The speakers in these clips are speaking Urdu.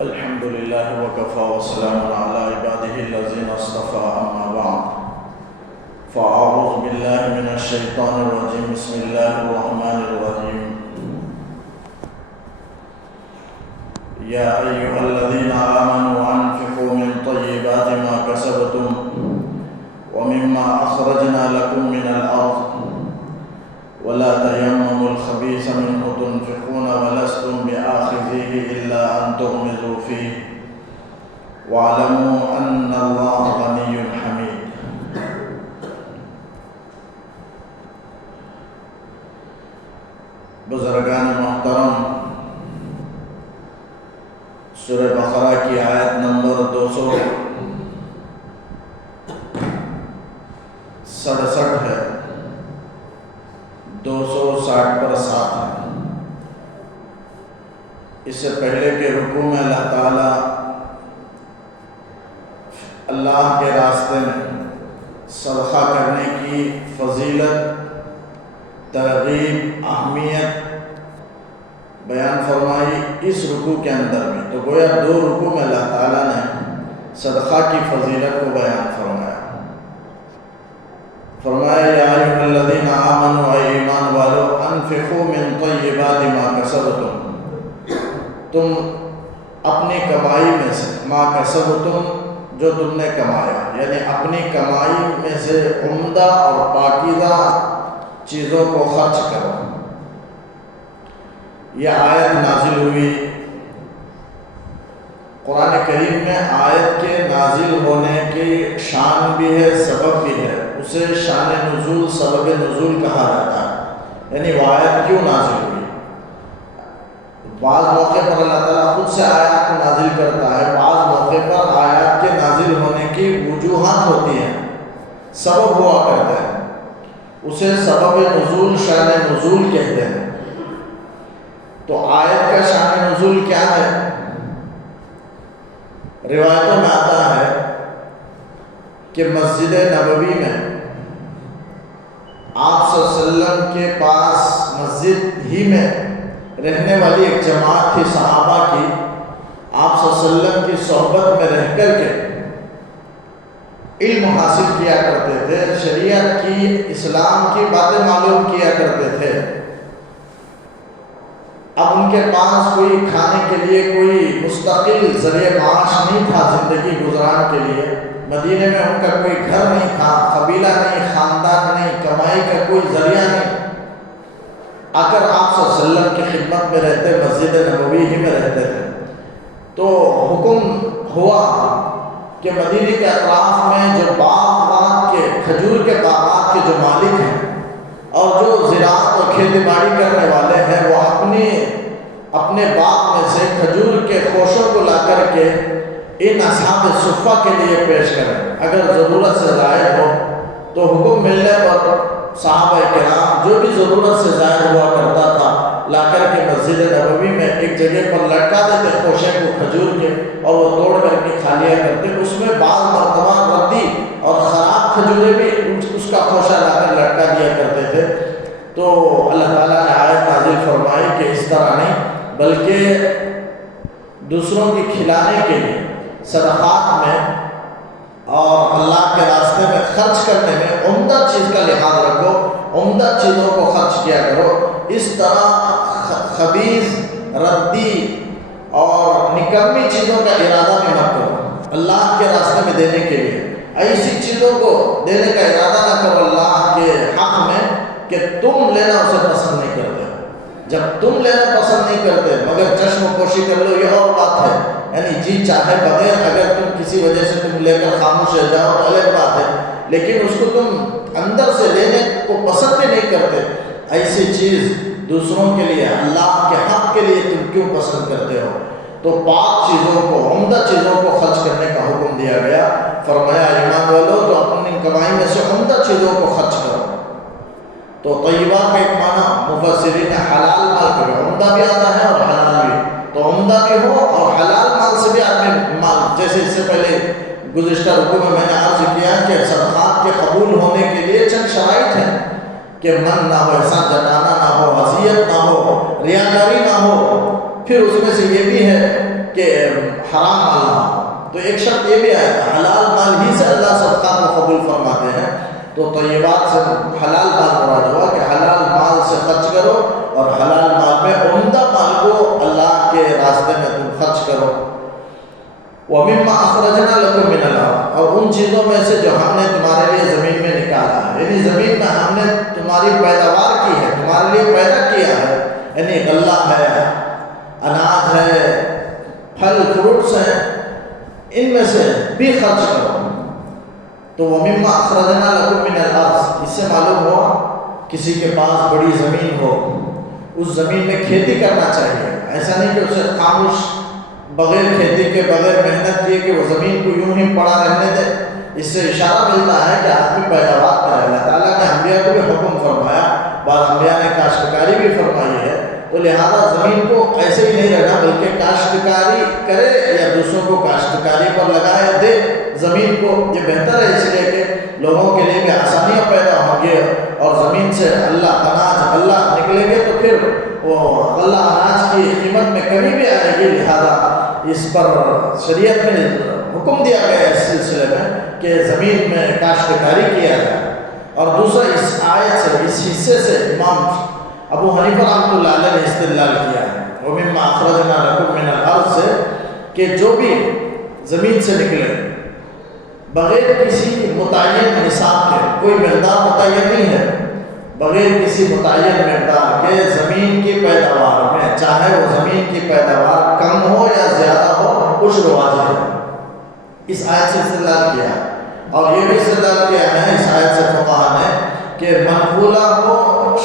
الحمد لله وكفى وسلام على عباده الذين اصطفى أما بعد فأعوذ بالله من الشيطان الرجيم بسم الله الرحمن الرحيم يا أيها الذين آمنوا أنفقوا من طيبات ما كسبتم ومما أخرجنا لكم من الأرض ولا تيمموا الخبيث منه تنفقون ولستم بآخذيه إلا أن تغمضوا فيه واعلموا أن الله غني حميد. بزرگان محترم، سورہ بقرہ کی آیت نمبر 267 ہے، 260 پر 7 ہے۔ اس سے پہلے کے رکوع میں اللہ تعالیٰ اللہ کے راستے میں صدقہ کرنے کی فضیلت، ترغیب، اہمیت بیان فرمائی اس رکوع کے اندر میں۔ تو گویا 2 رکوع میں اللہ تعالیٰ نے صدقہ کی فضیلت کو بیان فرمایا۔ فرمایا یا ایھا الذین آمنوا، اے ایمان والو، انفقوا من طیبات ما کسبتم، تم اپنی کمائی میں سے، ما کسبتم جو تم نے کمایا، یعنی اپنی کمائی میں سے عمدہ اور پاکیزہ چیزوں کو خرچ کرو۔ یہ آیت نازل ہوئی قرآن کریم میں۔ آیت کے نازل ہونے کی شان بھی ہے، سبب بھی ہے، اسے شان نزول، سبب نزول کہا جاتا ہے۔ یعنی وہ آیت کیوں نازل ہوئی؟ بعض موقع پر اللہ تعالیٰ خود سے آیات کو نازل کرتا ہے، بعض موقع پر آیات کے نازل ہونے کی وجوہات ہوتی ہیں، سبب ہوا کرتے ہیں، اسے سبب نزول، شان نزول کہتے ہیں۔ تو آیت کا شان نزول کیا ہے؟ روایتوں میں آتا ہے کہ مسجد نبوی میں آپ صلی اللہ علیہ وسلم کے پاس مسجد ہی میں رہنے والی ایک جماعت تھی صحابہ کی، آپ صلی اللہ علیہ وسلم کی صحبت میں رہ کر کے علم حاصل کیا کرتے تھے، شریعت کی، اسلام کی باتیں معلوم کیا کرتے تھے۔ اب ان کے پاس کوئی کھانے کے لیے کوئی مستقل ذریعہ معاش نہیں تھا زندگی گزارنے کے لیے۔ مدینے میں ان کا کوئی گھر نہیں تھا، قبیلہ نہیں، خاندان نہیں، کمائی کا کوئی ذریعہ نہیں۔ اگر آپ صلی اللہ علیہ وسلم کی خدمت میں رہتے، مسجد نبوی ہی میں رہتے تھے، تو حکم ہوا کہ مدینے کے اطراف میں جو باغات کے، کھجور کے باغات کے جو مالک ہیں اور جو زراعت اور کھیتی باڑی کرنے والے ہیں، وہ اپنے باغ میں سے کھجور کے خوشوں کو لا کر کے ان اصحاب صفہ کے لیے پیش کریں۔ اگر ضرورت سے زائد ہو تو حکم ملنے پر صحابہ کرام جو بھی ضرورت سے زائد ہوا کرتا تھا لا کر کے مسجد نبوی میں ایک جگہ پر لٹکا دیتے خوشے کو کھجور کے، اور وہ توڑ کر کے کھا لیا کرتے۔ اس میں بعض مرتبہ ردی اور خراب کھجورے بھی اس کا خوشہ لا کر لٹکا دیا کرتے تھے۔ تو اللہ تعالیٰ نے آیت نازل فرمائی کہ اس طرح نہیں، بلکہ دوسروں کی کھلانے کے لیے صدقات میں اور اللہ کے راستے میں خرچ کرنے میں عمدہ چیز کا لحاظ رکھو، عمدہ چیزوں کو خرچ کیا کرو۔ اس طرح خبیث، ردی اور نکمی چیزوں کا ارادہ بھی مت کرو اللہ کے راستے میں دینے کے لیے۔ ایسی چیزوں کو دینے کا ارادہ نہ کرو اللہ کے حق میں کہ تم لینا اسے پسند نہیں کرتے۔ جب تم لینا پسند نہیں کرتے مگر چشم پوشی کر لو، یہ اور بات ہے، یعنی جی چاہے بغیر اگر تم کسی وجہ سے تم لے کر خاموش رہ جاؤ تو الگ بات ہے، لیکن اس کو تم اندر سے لینے کو پسند بھی نہیں کرتے، ایسی چیز دوسروں کے لیے، اللہ کے حق کے لیے تم کیوں پسند کرتے ہو؟ تو پاک چیزوں کو، عمدہ چیزوں کو خرچ کرنے کا حکم دیا گیا۔ فرمایا ایمان والو تو اپنی کمائی میں سے عمدہ چیزوں کو خرچ کرو۔ تو طیبہ کا ایک معنی مفسرین حلال مال کا، عمدہ بھی آتا ہے اور حلال بھی، تو عمدہ بھی ہو اور حلال مال سے بھی آدمی مال، جیسے اس سے پہلے گزشتہ رکوع میں نے عرض کیا کہ صدقات کے قبول ہونے کے لیے چند شرائط ہیں کہ من نہ ہو، احسان جتانا نہ ہو، وصیت نہ ہو، ریاکاری نہ ہو۔ پھر اس میں سے یہ بھی ہے کہ کہ حرام مال نہ ہو. تو ایک شرط یہ بھی آیا تھا حلال مال ہی سے اللہ صدقات کو قبول فرماتے ہیں. تو طیبات سے حلال مال مراد ہوا کہ حلال مال سے خرچ کرو اور حلال مال میں عمدہ مال کو اللہ کے راستے میں تم خرچ کرو. وَمِمَّا أَخْرَجْنَا لَكُم مِّنَ الْأَرْضِ، اور ان چیزوں میں سے جو ہم نے تمہارے لیے زمین میں نکالا ہے، یعنی زمین میں ہم نے تمہاری پیداوار کی ہے، تمہارے لیے پیدا کیا ہے، یعنی غلہ ہے، اناج ہے، پھل فروٹس ہیں، ان میں سے بھی خرچ کرو. تو وَمِمَّا أَخْرَجْنَا لَكُم مِّنَ الْأَرْضِ، اس سے معلوم ہوا کسی کے پاس بڑی زمین ہو، اس زمین میں کھیتی کرنا چاہیے. ایسا نہیں کہ اسے خاموش بغیر کھیتی کے بغیر محنت کیے کہ وہ زمین کو یوں ہی پڑا رہنے دے. اس سے اشارہ ملتا ہے کہ آدمی پیداوار کرے. اللہ تعالیٰ نے انبیاء کو بھی حکم فرمایا، بعض انبیاء نے کاشتکاری بھی فرمائی ہے. تو لہذا زمین کو ایسے ہی نہیں رہنا بلکہ کاشتکاری کرے یا دوسروں کو کاشتکاری پر لگائے دے زمین کو. یہ بہتر ہے اس لیے کہ لوگوں کے لیے بھی آسانیاں پیدا ہوں گے اور زمین سے اللہ نکلیں گے تو پھر وہ اللہ اناج کی قیمت میں کمی بھی آئے گی. لہذا اس پر شریعت میں حکم دیا گیا ہے اس سلسلے میں کہ زمین میں کاشتکاری کیا جائے. اور دوسرا اس آیت سے اس حصے سے امام ابو حنیفہ رحمۃ اللہ علیہ نے استدلال کیا ہے وَمِمَّا أَخْرَجْنَا لَكُم مِّنَ الْأَرْضِ سے کہ جو بھی زمین سے نکلے بغیر کسی متعین نصاب کے، کوئی مقدار متعین نہیں ہے، بغیر کسی متعین مقدار کے زمین کی پیداوار میں، چاہے وہ زمین کی پیداوار کم ہو یا زیادہ ہو، عشر واجب ہے. اس آیت سے استدلال کیا ہے. اور یہ بھی استدلال کیا ہے اس آیت سے فقہاء نے کہ منقولہ ہو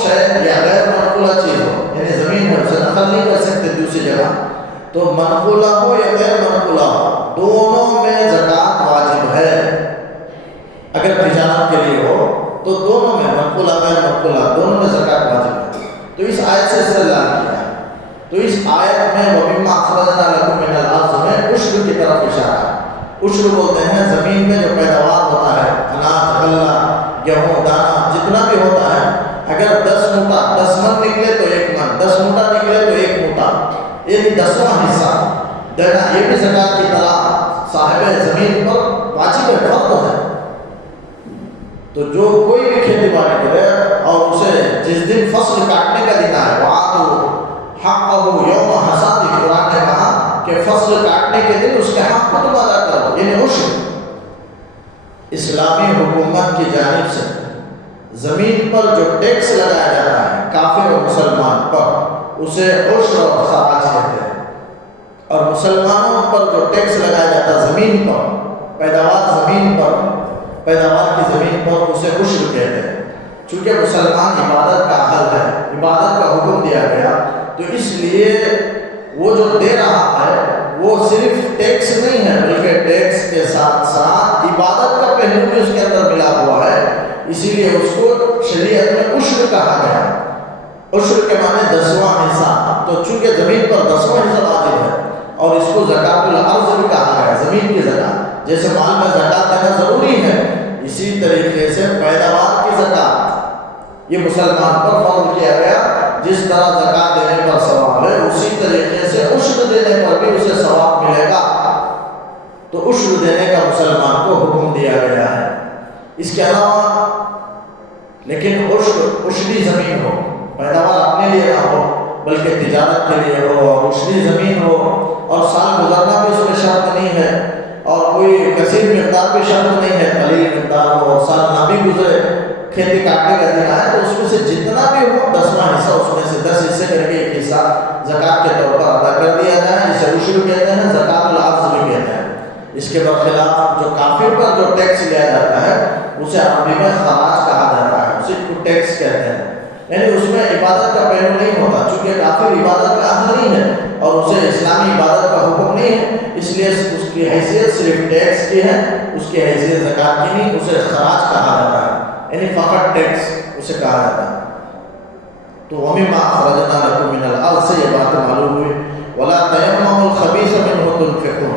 شے یا غیر منقولہ چیز ہو، یعنی زمین ہے اسے نقل نہیں کر سکتے دوسری جگہ، تو منقولہ ہو یا غیر منقولہ ہو دونوں میں زکوٰۃ واجب ہے. اگر تجارت کے لیے ہو تو دونوں میں منقولہ غیر منقولہ دونوں میں زکوٰۃ واجب ہے. تو اس آیت سے استدلال کیا ہے. تو اس آیت میں وَمِمَّا أَخْرَجْنَا لَكُم مِّنَ الْأَرْضِ میں عشر کی طرف اشارہ ہے. عشر بولتے ہیں زمین میں جو پیداوار ہوتا ہے، اناج، غلہ، گیہوں، دانہ جتنا بھی ہوتا ہے، اگر 10 موٹا 10 من نکلے تو 1 من، 10 موٹا نکلے تو 1 موٹا، ایک 10واں حصہ دینا، یہ بھی زکوٰۃ کی طرح صاحب زمین پر واجب ہے، فرض ہے. تو جو کوئی بھی کھیتی باڑی کرے اور اسے جس دن فصل کاٹنے کا دن ہے وَآتُوا حَقَّهُ يَوْمَ حَصَادِهِ، قرآن نے کہا کہ فصل کاٹنے کے دن اس کے حق کو تم ادا کرو، یعنی عشر. اسلامی حکومت کی جانب سے زمین پر جو ٹیکس لگایا جاتا ہے کافر و مسلمان پر، اسے عشر اور خراج کہتے ہیں. اور مسلمانوں پر جو ٹیکس لگایا جاتا ہے زمین پر، پیداوار کی زمین پر، اسے عشر کہتے ہیں. چونکہ مسلمان عبادت کا اہل ہے، عبادت کا حکم دیا گیا، تو اس لیے وہ جو دے رہا ہے وہ صرف ٹیکس نہیں ہے بلکہ ٹیکس کے ساتھ ساتھ عبادت کا پہلو بھی اس کے اندر ملا ہوا ہے. اسی لیے اس کو شریعت میں عشر کہا گیا. عشر کے معنی 10واں حصہ. تو چونکہ زمین پر 10واں حصہ واجب ہے اور اس کو زکوٰۃ الارض بھی کہا گیا، زمین کی زکوٰۃ. جیسے مال میں زکوٰۃ دینا ضروری ہے، اسی طریقے سے پیداوار کی زکوٰۃ یہ مسلمان پر فرض کیا گیا. جس طرح زکوٰۃ دینے پر ثواب ہے اسی طریقے سے عشر دینے پر بھی اسے ثواب ملے گا. تو عشر دینے کا مسلمان کو حکم دیا گیا ہے. اس کے علاوہ لیکن عشری زمین ہو، پیداوار اپنے لیے نہ ہو بلکہ تجارت کے لیے ہو، اور عشری زمین ہو، اور سال گزرنا بھی اس میں شرط نہیں ہے، اور کوئی کثیر مقدار بھی شرط نہیں ہے، قلیل مقدار ہو، اور سال نہ بھی گزرے، کھیتی کاٹنے کا دن آئے تو اس میں سے جتنا بھی ہو 10واں حصہ اس میں سے 10 حصے کر کے ایک حصہ زکوٰۃ کے طور پر ادا کر دیا جائے. اسے عشر کہتے ہیں، زکوٰۃ الارض بھی کہتے ہیں. اس کے برخلاف جو کافر پر جو ٹیکس لیا جاتا ہے اسے عربی میں خراج کہا جاتا ہے، اسے کو ٹیکس کہتے ہیں. یعنی اس میں عبادت کا پہلو نہیں ہوتا، چونکہ کافر عبادت کا اہل نہیں ہے اور اسے اسلامی عبادت کا حکم نہیں ہے، اس لیے اس کی حیثیت صرف ٹیکس کی ہے، اس کی حیثیت زکوٰۃ کی نہیں. اسے خراج کہا جاتا ہے، یعنی فقط ٹیکس اسے کہا جاتا ہے. تو وَمِمَّا أَخْرَجْنَا لَكُم مِّنَ الْأَرْضِ سے یہ بات معلوم ہوئی. وَلَا تَيَمَّمُوا الْخَبِيثَ مِنْهُ تُنْفِقُونَ،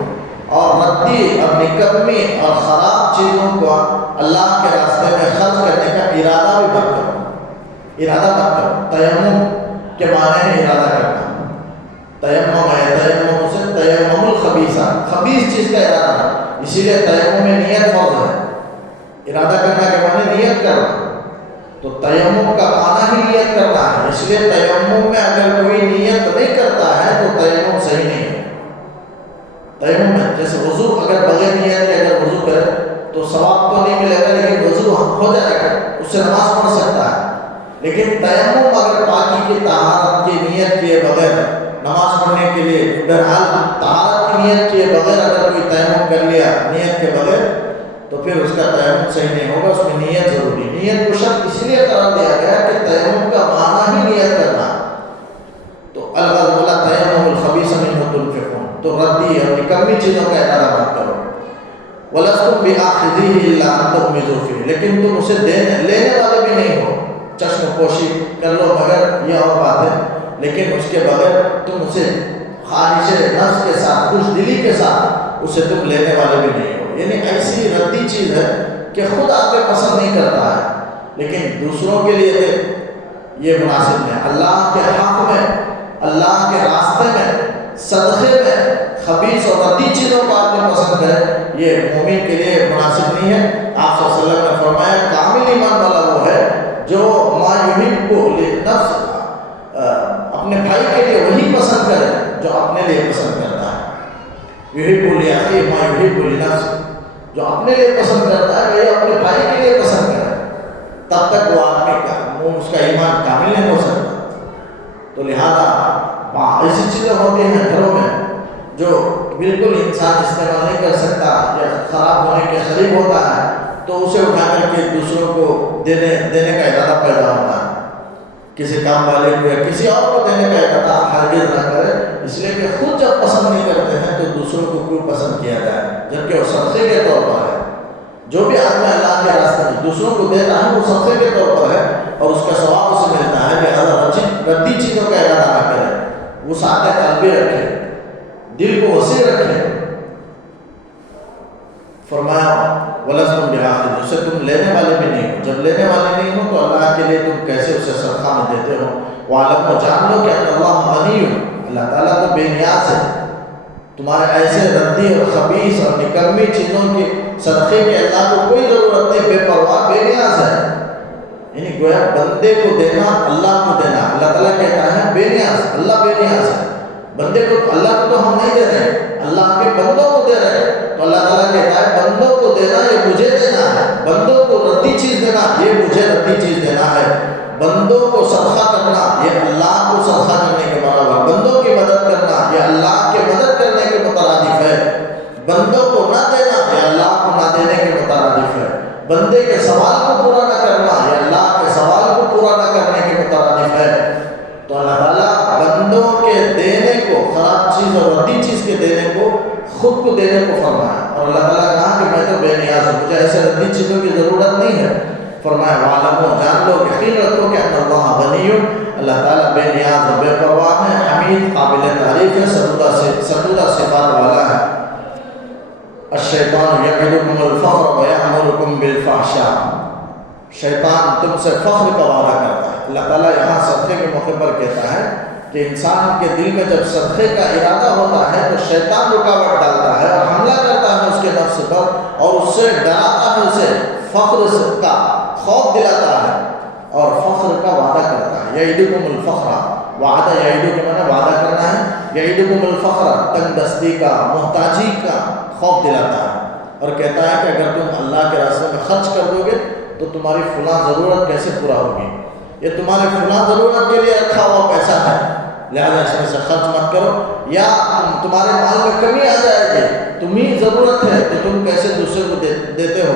اور ردی اور نکمی اور خراب چیزوں کو اللہ کے راستے میں خرچ کرنے کا ارادہ بھی مت کرو. ارادہ مت کرو. تیمم کے معنی ہے ارادہ کرنا. تیمم ہے، تیمم سے تیمم الخبیثہ، خبیث چیز کا ارادہ ہے، اسی لیے تیمم میں نیت فرض ہے۔ ارادہ کرنا کے معنی نیت کرنا، تو تیمم کا معنی ہی نیت کرنا ہے، اس لیے تیمم میں اگر کوئی نیت نہیں کرتا ہے تو تیمم صحیح نہیں ہے۔ تیمم میں جیسے وضو اگر بغیر نیت کے اگر وضو کرے تو ثواب تو نہیں ملے گا، لیکن وضو ہو جائے گا، اس سے نماز پڑھ سکتا ہے۔ لیکن تیمم اگر پاکی کی طہارت کی نیت کیے بغیر نماز پڑھنے کے لیے، بہرحال طہارت کی نیت کیے بغیر اگر کوئی تیمم کر لیا نیت کے بغیر تو پھر اس کا تیمم صحیح نہیں ہوگا، اس میں نیت ضروری۔ نیت کو شرط اس لیے قرار دیا گیا کہ تیمم کا معنی ہی نیت کرنا، تو الغرض تیمم الخبیث منہ تنفقون، تو ردی اور نکمی چیزوں کا ارادہ مت کرو۔ وَلَسْتُمْ بِآخِذِيهِ إِلَّا أَن تُغْمِضُوا فِيهِ، لیکن تم اسے لینے والے بھی نہیں ہو، چشم پوشی کر لو مگر یہ اور بات ہے، لیکن اس کے بغیر تم اسے خواہش نفس کے ساتھ، خوش دلی کے ساتھ اسے تم لینے والے بھی نہیں ہو۔ یعنی ایسی ردی چیز ہے کہ خود آپ کو پسند نہیں کرتا ہے، لیکن دوسروں کے لیے یہ مناسب نہیں۔ اللہ کے حق میں، اللہ کے راستے میں، صدقے میں خبیث اور ردی چیزوں کو آپ نے پسند کرے، یہ مومن کے لیے مناسب نہیں ہے۔ آپ صلی اللہ علیہ وسلم نے فرمایا کامل ایمان والا وہ ہے جو ما یحب لنفس، اپنے بھائی کے لیے وہی پسند کرے جو اپنے لیے پسند کرتا ہے۔ یحب لاخیہ ما یحب لنفس، جو اپنے لیے پسند کرتا ہے وہ اپنے بھائی کے لیے پسند کرے، تب تک وہ آدمی کا اس کا ایمان کامل نہیں ہو سکتا۔ تو لہذا ایسی چیزیں ہوتی ہیں گھروں میں جو بالکل انسان استعمال نہیں کر سکتا یا خراب ہونے کے قریب ہوتا ہے، تو اسے اٹھا کر کے دوسروں کو دینے کا ارادہ پیدا ہوتا ہے، کسی کام والے کو یا کسی اور کو دینے کا ارادہ ہرگز نہ کرے، اس لیے کہ خود جب پسند نہیں کرتے ہیں تو دوسروں کو کیوں پسند کیا جائے، جبکہ وہ صدقے کے طور پر ہے۔ جو بھی آدمی اللہ کے راستے میں دوسروں کو دیتا ہے وہ صدقے کے طور پر ہے اور اس کا ثواب اسے ملتا ہے۔ لہٰذا ردی چیزوں کا ارادہ نہ کرے، وہ سادہ قلبی رکھے، دل کو وسیع رکھے۔ فرمایا وَلَسْتُمْ بِآخِذِيهِ، اسے تم لینے والے بھی نہیں ہو، جب لینے والے نہیں ہو تو اللہ کے لیے تم کیسے اسے صدقہ میں دیتے ہو۔ وَاعْلَمُوا، جان لو کہ اللہ غنی، اللہ تعالیٰ تو بے نیاز ہے، تمہارے ایسے ردی اور خبیث اور نکمی چیزوں کے صدقے کی اللہ کو کوئی ضرورت نہیں، بے پرواہ بے نیاز ہے۔ یعنی گویا بندے کو دینا، اللہ کو دینا، اللہ تعالیٰ کہتا ہے بے نیاز، اللہ بے نیاز ہے۔ بندے کو، اللہ کو تو ہم نہیں دے رہے، اللہ کے بندوں کو دے رہے ہیں، تو اللہ تعالیٰ کہتا ہے بندوں کو دینا یہ مجھے دینا ہے، بندوں کو ردی چیز دینا یہ مجھے ردی چیز دینا ہے، بندوں کو صدقہ کرنا یہ اللہ کو صدقہ کرنے کے برابر، بندوں کی مدد کرنا یہ اللہ کے مدد کرنے کے مترادف ہے، بندوں کو نہ دینا یہ اللہ کو نہ دینے کے مترادف ہے، بندے کے سوال کو پورا نہ کرنا یہ اللہ کے سوال کو پورا نہ کرنے کے مترادف ہے۔ تو اللہ تعالیٰ بندوں کے دینے کو، خراب چیز اور ردی چیز کے دینے کو، خود کو دینے کو فرمایا، اور اللہ تعالیٰ نے کہا کہ میں تو بے نیاز ہوں، مجھے ایسے ردی چیزوں کی ضرورت نہیں ہے۔ فرمایا وَاعْلَمُوا، جان لو، یقین رکھو کہ اللہ غنی، اللہ تعالیٰ بے نیاز اور بے پرواہ ہے، حمید، قابل تعریف ہے، ستودہ صفات والا ہے۔ الشیطان یعدکم الفقر ویأمرکم بالفحشاء، شیطان تم سے فخر کا وعدہ کرتا ہے۔ اللہ تعالیٰ یہاں صدقے کے موقع پر کہتا ہے کہ انسان کے دل میں جب صدقے کا ارادہ ہوتا ہے تو شیطان رکاوٹ ڈالتا ہے اور حملہ کرتا ہے اس کے نفس پر اور اس سے ڈراتا ہے، اسے فخر کا خوف دلاتا ہے اور فخر کا وعدہ کرتا ہے۔ یعدکم الفقر، وعدہ یعدو کے معنی وعدہ کرنا ہے، یعدکم الفقر تنگ دستی کا، محتاجی کا خوف دلاتا ہے اور کہتا ہے کہ اگر تم اللہ کے راستے میں خرچ کر دو گے تو تمہاری فلاں ضرورت کیسے پورا ہوگی، یہ تمہاری فلاں ضرورت کے لیے رکھا ہوا پیسہ ہے، لہذا اس میں سے خرچ مت کرو، یا تمہارے مال میں کمی آ جائے گی، تمہیں ضرورت ہے تو تم کیسے دوسرے کو دیتے ہو،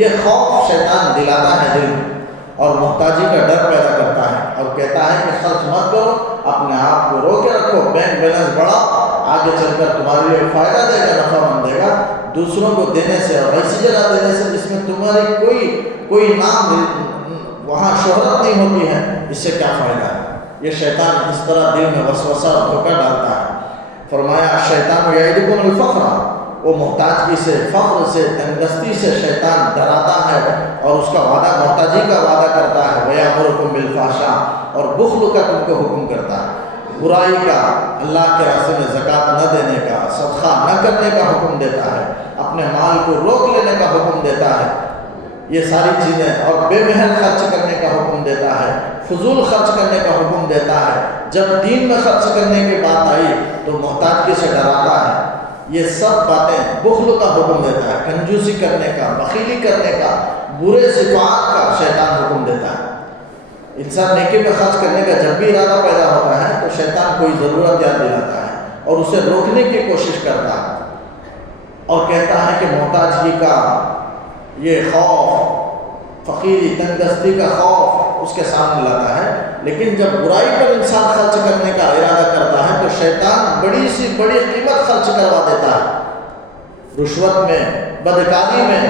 یہ خوف شیطان دلاتا ہے دل میں اور محتاجی کا ڈر پیدا کرتا ہے اور کہتا ہے کہ خرچ مت کرو، اپنے آپ کو روکے رکھو، بینک بیلنس بڑھاؤ، آگے چل کر تمہارے لیے فائدہ دے گا، نفع مند دے گا۔ دوسروں کو دینے سے اور ایسی جگہ دینے سے جس میں تمہاری کوئی نام، وہاں شہرت نہیں ہوتی ہے، اس سے کیا فائدہ ہے؟ یہ شیطان اس طرح دل میں وسوسہ اور دھوکہ ڈالتا ہے۔ فرمایا شیطان یعدکم الفقر، وہ محتاجی سے، فقر سے، تنگدستی سے شیطان ڈراتا ہے اور اس کا وعدہ، محتاجی کا وعدہ کرتا ہے، ویأمرکم بالفحشاء، اور بخل کا تم کو حکم کرتا ہے، برائی کا، اللہ کے راستے میں زکوٰۃ نہ دینے کا، صدقہ صدقہ نہ کرنے کا حکم دیتا ہے، اپنے مال کو روک لینے کا حکم دیتا ہے، یہ ساری چیزیں، اور بے محل خرچ کرنے کا حکم دیتا ہے، فضول خرچ کرنے کا حکم دیتا ہے۔ جب دین میں خرچ کرنے کی بات آئی تو محتاجی سے ڈراتا ہے۔ یہ سب باتیں بخل کا حکم دیتا ہے، کنجوسی کرنے کا، بخیلی کرنے کا، برے صفات کا شیطان حکم دیتا ہے۔ انسان نیکی میں خرچ کرنے کا جب بھی ارادہ پیدا ہوتا ہے تو شیطان کوئی ضرورت یاد دلاتا ہے اور اسے روکنے کی کوشش کرتا ہے اور کہتا ہے کہ محتاجی کا یہ خوف، فقیری تنگ دستی کا خوف اس کے سامنے لاتا ہے۔ لیکن جب برائی پر انسان خرچ کرنے کا ارادہ کرتا ہے تو شیطان بڑی سی بڑی قیمت خرچ کروا دیتا ہے، رشوت میں، بدکاری میں،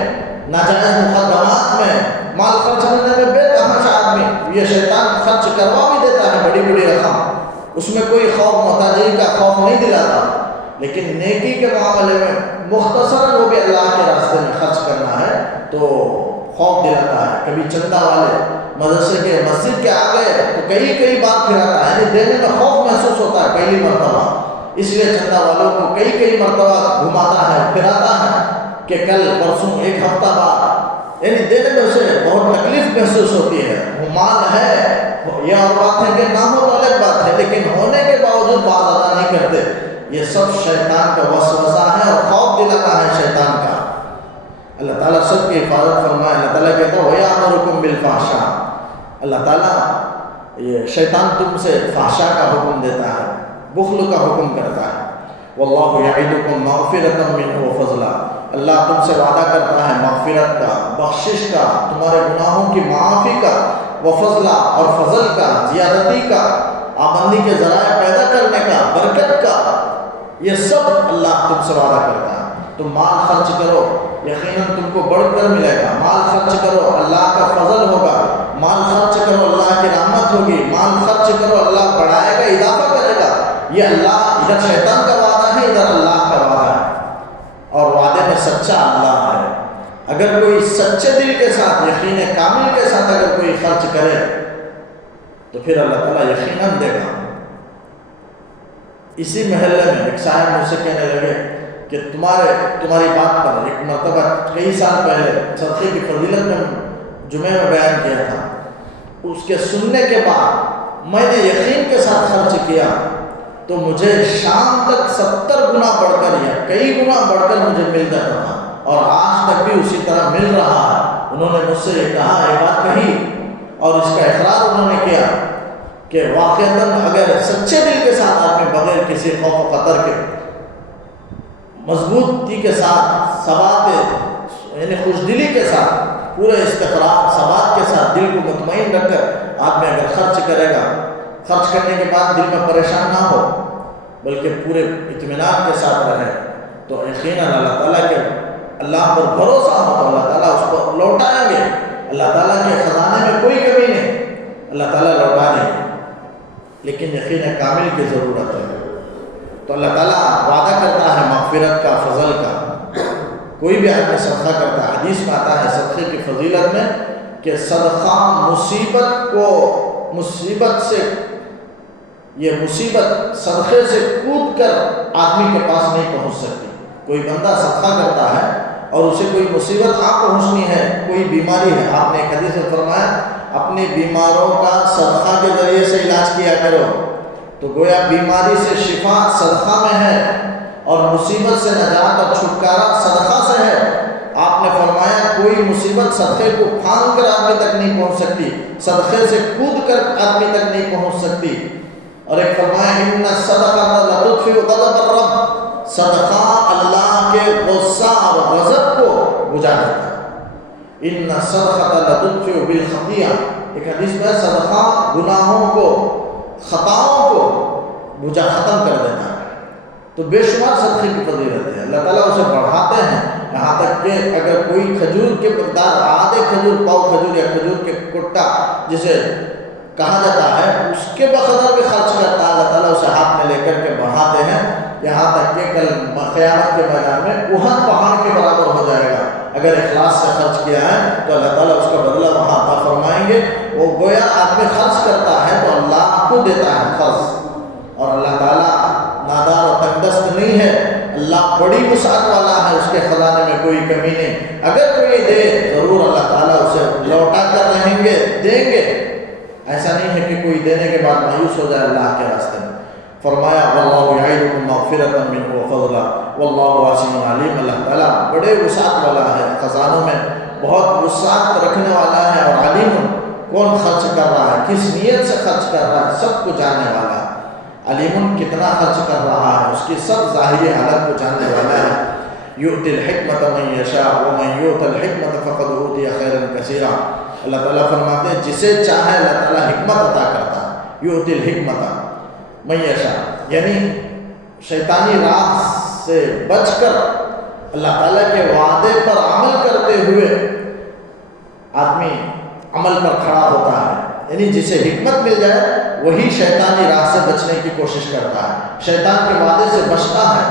ناجائز مقدمات میں، مال خرچ کرنے میں بے تحاشا آدمی یہ شیطان خرچ کروا بھی دیتا ہے بڑی بڑی رقم، اس میں کوئی خوف محتاجی کا خوف نہیں دلاتا۔ لیکن نیکی کے معاملے میں مختصراً وہ بھی اللہ کے راستے میں خرچ کرنا ہے تو خوف دلاتا ہے۔ کبھی چندہ والے مدرسے کے مسجد کے آگے تو کئی بار پھراتا ہے، یعنی دینے میں خوف محسوس ہوتا ہے پہلی مرتبہ، اس لیے چندہ والوں کو کئی مرتبہ گھماتا ہے، پھراتا ہے کہ کل پرسوں ایک ہفتہ بعد، یعنی دینے میں اسے بہت تکلیف محسوس ہوتی ہے۔ وہ مال ہے، یہ اور بات ہے کہ نہ ہو تو الگ بات ہے، لیکن ہونے کے باوجود بات ادا نہیں کرتے۔ یہ سب شیطان کا وسوسہ ہے اور خوف دلاتا ہے شیطان کا۔ اللہ تعالیٰ سب کی حفاظت فرمائے۔ اللہ تعالیٰ کہتا ہے وَيَأْمُرُكُم بِالْفَحْشَاءِ، اللہ تعالیٰ یہ شیطان تم سے فحشاء کا حکم دیتا ہے، بخل کا حکم کرتا ہے۔ وَاللَّهُ يَعِدُكُم مَغْفِرَةً مِّنْهُ وَفَضْلًا، اللہ تم سے وعدہ کرتا ہے مغفرت کا، بخشش کا، تمہارے گناہوں کی معافی کا، وفضلہ اور فضل کا، زیادتی کا، آمدنی کے ذرائع پیدا کرنے کا، برکت کا، یہ سب اللہ تم سے وعدہ کرتا ہے۔ تم مال خرچ کرو، یقیناً تم کو بڑھ کر ملے گا۔ مال خرچ کرو، اللہ کا فضل ہوگا۔ مال خرچ کرو، اللہ کی رحمت ہوگی۔ مال خرچ کرو، اللہ بڑھائے گا، اضافہ کرے گا۔ یہ اللہ، ادھر شیطان کا وعدہ ہے، ادھر اللہ کا وعدہ ہے، اور وعدے میں سچا اللہ ہے۔ اگر کوئی سچے دل کے ساتھ، یقین کامل کے ساتھ اگر کوئی خرچ کرے تو پھر اللہ تعالیٰ یقیناً دے گا۔ اسی محلے میں ایک صاحب مجھ سے کہنے لگے کہ تمہاری بات پر ایک مرتبہ کئی سال پہلے صدقے کی فضیلت میں جمعے میں بیان کیا تھا، اس کے سننے کے بعد میں نے یقین کے ساتھ خرچ کیا تو مجھے شام تک 70 گنا بڑھ کر یا کئی گنا بڑھ کر مجھے مل جاتا تھا، اور آج تک بھی اسی طرح مل رہا ہے۔ انہوں نے مجھ سے یہ کہا، یہ بات کہی اور اس کا اقرار انہوں نے کیا کہ واقعتاً اگر سچے دل کے ساتھ آدمی بغیر کسی خوف و خطر کے مضبوطی کے ساتھ، ثبات یعنی خوش دلی کے ساتھ، پورے استقرار ثبات کے ساتھ، دل کو مطمئن رکھ کر آدمی اگر خرچ کرے گا، خرچ کرنے کے بعد دل میں پریشان نہ ہو بلکہ پورے اطمینان کے ساتھ رہے، تو یقیناً اللہ تعالیٰ کے اللہ پر بھروسہ ہو تو اللہ تعالیٰ اس کو لوٹائیں گے۔ اللہ تعالیٰ کے خزانے میں کوئی کمی نہیں، اللہ تعالیٰ لوٹا دیں گے، لیکن یقین کامل کی ضرورت ہے۔ تو اللہ تعالیٰ وعدہ کرتا ہے مغفرت کا، فضل کا۔ کوئی بھی آدمی صدقہ کرتا ہے، حدیث میں آتا ہے صدقے کی فضیلت میں کہ صدقہ مصیبت سے، یہ مصیبت صدقے سے کود کر آدمی کے پاس نہیں پہنچ سکتی۔ کوئی بندہ صدقہ کرتا ہے اور اسے کوئی مصیبت پہنچنی ہے، کوئی بیماری ہے، آپ نے ایک حدیث میں فرمایا اپنی بیماروں کا صدقہ کے ذریعے سے علاج کیا کرو، تو گویا بیماری سے شفا صدقہ میں ہے اور مصیبت سے نجات اور چھٹکارا صدقہ سے ہے۔ آپ نے فرمایا کوئی مصیبت صدقے کو پھاند کر آدمی تک نہیں پہنچ سکتی، صدقے سے کود کر آدمی تک نہیں پہنچ سکتی۔ اور ایک فرمایا ان الصدقۃ لتطفئ غضب الرب، صدقہ اللہ کے غصہ اور غضب کو بجھا دیتا ہے۔ ان الصدقۃ لتطفئ بالخطیئہ، ایک حدیث میں صدقہ گناہوں کو، خطاؤں کو ختم کر دیتا ہے۔ تو بے شمار صدقے کی فضیلت ہے، اللہ تعالیٰ اسے بڑھاتے ہیں، یہاں تک کہ اگر کوئی کھجور کے مقدار آدھے کھجور، پاؤ کھجور یا کھجور کے کٹا جسے کہا جاتا ہے، اس کے بقدر بھی خرچ کرتا ہے، اللہ تعالیٰ اسے ہاتھ میں لے کر کے بڑھاتے ہیں، یہاں تک کہ کل قیامت کے میدان میں احد پہاڑ کے برابر ہو جائے گا۔ اگر اخلاص سے خرچ کیا ہے تو اللہ تعالیٰ اس کا بدلہ وہاں عطا فرمائیں گے۔ وہ گویا آدمی خرچ کرتا ہے تو اللہ کو دیتا ہے قرض، اور اللہ تعالیٰ نہ نادار اور تنگ دست نہیں ہے، اللہ بڑی وسعت والا ہے، اس کے خزانے میں کوئی کمی نہیں، اگر کوئی دے ضرور اللہ تعالیٰ اسے لوٹا کر رہیں گے، دیں گے۔ ایسا نہیں ہے کہ کوئی دینے کے بعد مایوس ہو جائے اللہ کے راستے میں۔ فرمایا واللہ یعیدکم مغفرۃ منہ وفضلا واللہ واسع علیم، اللہ تعالیٰ بڑے وسعت والا ہے، خزانوں میں بہت وسعت رکھنے والا ہے، اور علیم کون خرچ کر رہا ہے، کس نیت سے خرچ کر رہا ہے، سب کو جاننے والا ہے۔ علیم کتنا خرچ کر رہا ہے، اس کی سب ظاہری حالت کو جاننے والا ہے۔ یؤتی الحکمۃ من یشاء ومن یؤت الحکمۃ فقد اوتی خیرا کثیرا، اللہ تعالیٰ فرماتے ہیں جسے چاہے اللہ تعالیٰ حکمت عطا کرتا ہے۔ یؤتی الحکمۃ من یشاء، یعنی شیطانی راہ سے بچ کر اللہ تعالیٰ کے وعدے پر عمل کرتے ہوئے آدمی عمل پر کھڑا ہوتا ہے، یعنی جسے حکمت مل جائے وہی شیطانی راہ سے بچنے کی کوشش کرتا ہے، شیطان کے وعدے سے بچتا ہے۔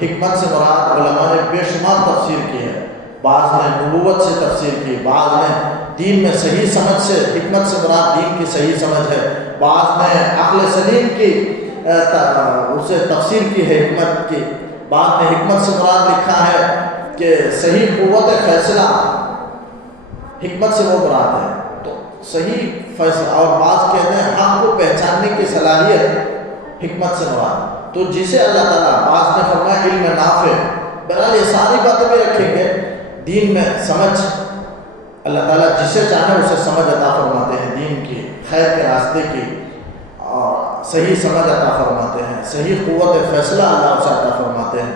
حکمت سے مراد علماء نے بے شمار تفسیر کی ہے، بعض نے نبوت سے تفسیر کی، بعض نے دین میں صحیح سمجھ سے، حکمت سے مراد دین کی صحیح سمجھ ہے، بعض نے عقل سلیم کی اسے تفسیر کی ہے حکمت کی، بعض نے حکمت سے مراد لکھا ہے کہ صحیح قوت فیصلہ، حکمت سے وہ مراد ہے تو صحیح فیصلہ، اور بعض کہتے ہیں حق کو پہچاننے کی صلاحیت حکمت سے مراد۔ تو جسے اللہ تعالیٰ، بعض نے فرمایا علم نافع، بہرحال یہ ساری باتیں بھی رکھیں گے، دین میں سمجھ، اللہ تعالیٰ جسے چاہے اسے سمجھ عطا فرماتے ہیں، دین کی، خیر کے راستے کی، اور صحیح سمجھ عطا فرماتے ہیں، صحیح قوت فیصلہ اللہ اسے عطا فرماتے ہیں۔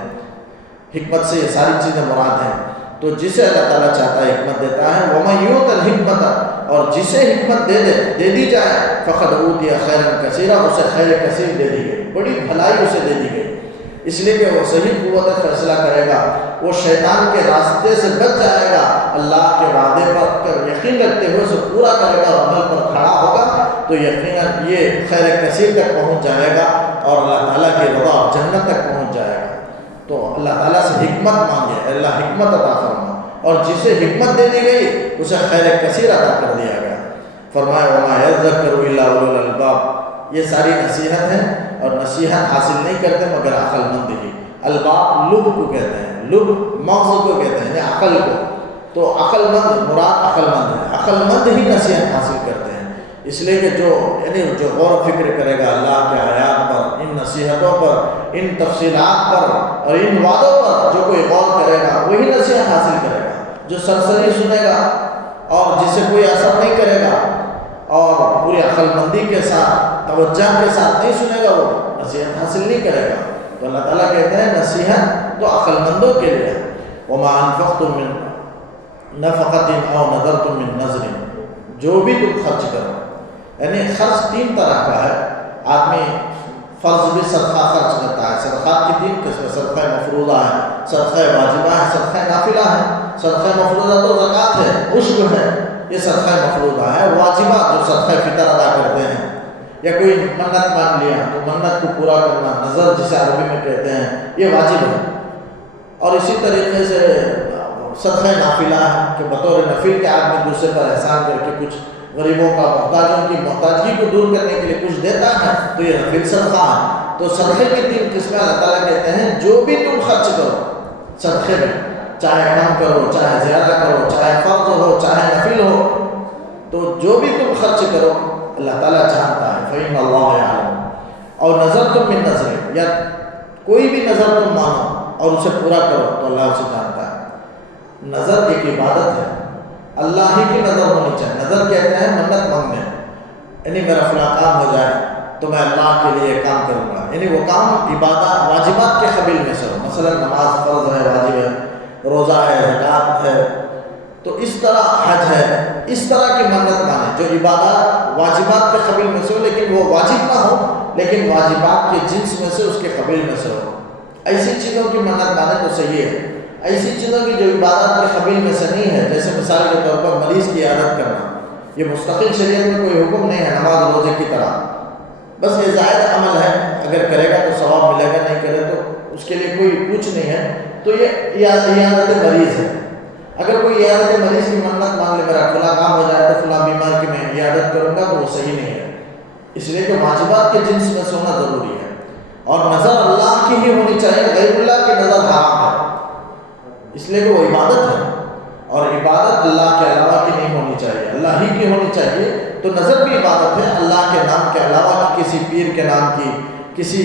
حکمت سے یہ ساری چیزیں مراد ہیں، تو جسے اللہ تعالیٰ چاہتا ہے حکمت دیتا ہے۔ وَمَن یُؤْتَ الْحِکْمَةَ، اور جسے حکمت دے دی جائے، فَقَدْ أُوتِیَ خَیْرًا کَثِیرًا، اسے خیر کثیر دے دی گئی، بڑی بھلائی اسے دے دی گئی، اس لیے کہ وہ صحیح قوت فیصلہ کرے گا، وہ شیطان کے راستے سے بچ جائے گا، اللہ کے وعدے پر یقین رکھتے ہوئے اسے پورا کرے گا، عمل پر کھڑا ہوگا تو یقیناً یہ خیر کثیر تک پہنچ جائے گا اور اللہ تعالیٰ کی رضا اور جنت تک پہنچ جائے گا۔ تو اللہ تعالیٰ سے حکمت مانگے، اللہ حکمت عطا فرما، اور جسے حکمت دے دی گئی اسے خیر کثیر عطا کر دیا گیا۔ فرمایا وما یذکر الا اولو الالباب، یہ ساری نصیحت ہے، اور نصیحت حاصل نہیں کرتے مگر عقل مند ہی۔ الباب لب کو کہتے ہیں، لب مغز کو کہتے ہیں، یعنی عقل کو، تو عقل مند مراد عقل مند ہے، عقل مند ہی نصیحت حاصل کرتے ہیں۔ اس لیے کہ جو غور و فکر کرے گا اللہ کے آیات پر، ان نصیحتوں پر، ان تفصیلات پر اور ان وعدوں پر، جو کوئی غور کرے گا وہی نصیحت حاصل کرے گا۔ جو سرسری سنے گا اور جسے کوئی اثر نہیں کرے گا اور پوری عقل مندی کے ساتھ، توجہ کے ساتھ نہیں سنے گا، وہ نصیحت حاصل نہیں کرے گا۔ تو اللہ تعالیٰ کہتے ہیں نصیحت تو عقل مندوں کے لیے ہے۔ وما انفقتم من نفقۃ او نذرتم من نذر، جو بھی تم خرچ کرو، یعنی خرچ تین طرح کا ہے۔ آدمی فرض بھی صدقہ خرچ کرتا ہے، صدقات کی تین قسمیں، صدقہ مفروضہ ہے، صدقہ واجبہ ہے، صدقہ نافلہ ہے۔ صدقہ مفروضہ تو زکوٰۃ ہے، عشر ہے، یہ صدقہ مفروضہ ہے۔ واجبہ جو صدقہ فطر ادا کرتے ہیں، یا کوئی منت مان لیا تو منت کو پورا کرنا، نظر جسے عربی میں کہتے ہیں، یہ واجب ہے۔ اور اسی طریقے سے صدقہ نافلہ ہے کہ بطور نفل کے آدمی دوسرے پر احسان کر کے کچھ غریبوں کا، محتاجوں کی محتاجگی کو دور کرنے کے لیے کچھ دیتا ہے، تو یہ نفل صدقہ ہے۔ تو صدقے کی تین قسمیں اللہ تعالیٰ کہتے ہیں جو بھی تم خرچ کرو صدقے میں، چاہے کم کرو، چاہے زیادہ کرو، چاہے فرض ہو، چاہے نفل ہو، تو جو بھی تم خرچ کرو اللہ تعالیٰ جانتا ہے۔ فإن اللہ یعلم، اور نظر تم من نظر، یا کوئی بھی نظر تم مانو اور اسے پورا کرو تو اللہ اسے جانتا ہے۔ نظر ایک عبادت ہے، اللہ ہی کی نظر ہونی چاہیے۔ نظر کہتے ہیں منت مانگنے، یعنی میرا فلاں کام ہو جائے تو میں اللہ کے لیے کام کروں گا، یعنی وہ کام عبادات واجبات کے قبیل میں سے ہو، مثلا نماز فرض ہے، واجب ہے، روزہ ہے، زکوٰۃ ہے، تو اس طرح حج ہے، اس طرح کی منت مانے جو عبادات واجبات کے قبیل میں سے ہو، لیکن وہ واجب نہ ہو، لیکن واجبات کے جنس میں سے، اس کے قبیل میں سے ہو، ایسی چیزوں کی منت مانے تو صحیح ہے۔ ایسی چیزوں کی جو عبادات کے قبیل میں سے نہیں ہے، جیسے مثال کے طور پر مریض کی عیادت کرنا، یہ مستقل شریعت میں کوئی حکم نہیں ہے نماز روزے کی طرح، بس یہ زائد عمل ہے، اگر کرے گا تو ثواب ملے گا، نہیں کرے تو اس کے لیے کوئی کچھ نہیں ہے، تو یہ عیادت مریض ہے۔ اگر کوئی عیادت مریض کی منت مانگ لے میرا فلاں کام ہو جائے تو فلاں بیمار کی میں عیادت کروں گا، تو وہ صحیح نہیں ہے، اس لیے کہ واجبات کے جنس میں سے ہونا ضروری ہے۔ اور نظر اللہ کی ہی ہونی چاہیے، غیر اللہ کی نظر حرام ہے، اس لیے کہ وہ عبادت ہے، اور عبادت اللہ کے علاوہ کی نہیں ہونی چاہیے، اللہ ہی کی ہونی چاہیے۔ تو نظر بھی عبادت ہے، اللہ کے نام کے علاوہ کی کسی پیر کے نام کی، کسی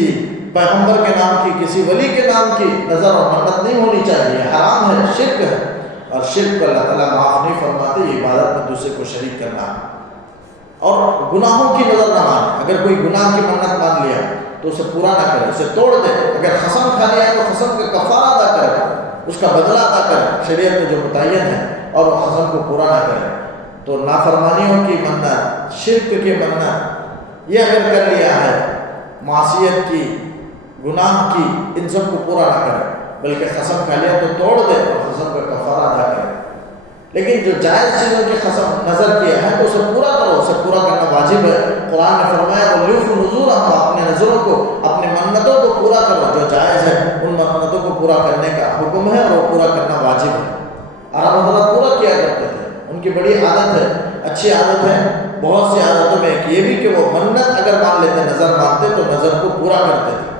پیغمبر کے نام کی، کسی ولی کے نام کی نظر اور منت نہیں ہونی چاہیے، حرام ہے، شرک ہے، اور شرک کو اللہ تعالیٰ معاف نہیں فرماتے، یہ عبادت میں دوسرے کو شریک کرنا ہے۔ اور گناہوں کی نظر نہ مانے، اگر کوئی گناہ کی منت مان لیا تو اسے پورا نہ کرے، اسے توڑ دے، اگر قسم کھا لیا تو قسم کا کفارہ ادا کرے، اس کا بدلہ ادا کرے شریعت میں جو متعین ہے، اور وہ قسم کو پورا نہ کرے۔ تو نافرمانیوں کی منت، شرک کی منت، یہ اگر کر لیا ہے، معصیت کی، گناہ کی، ان سب کو پورا نہ کرے، بلکہ قسم کھا لیا تو توڑ دے اور قسم کا کفارہ ادا کرے۔ لیکن جو جائز چیزوں کی قسم نظر کیا ہے تو اسے پورا کرو، اسے پورا کرنا واجب ہے۔ قرآن نے فرمایا وَلْيُوفُوا نُذُورَهُمْ، اپنے نظروں کو، اپنے منتوں کو پورا کرو، جو جائز ہے ان منتوں کو پورا کرنے کا حکم ہے، اور وہ پورا کرنا واجب ہے۔ عرب حضرات پورا کیا کرتے تھے، ان کی بڑی عادت ہے، اچھی عادت ہے، بہت سی عادتوں میں ایک یہ بھی کہ وہ منت اگر مان لیتے، نظر مانتے تو نظر کو پورا کرتے تھے۔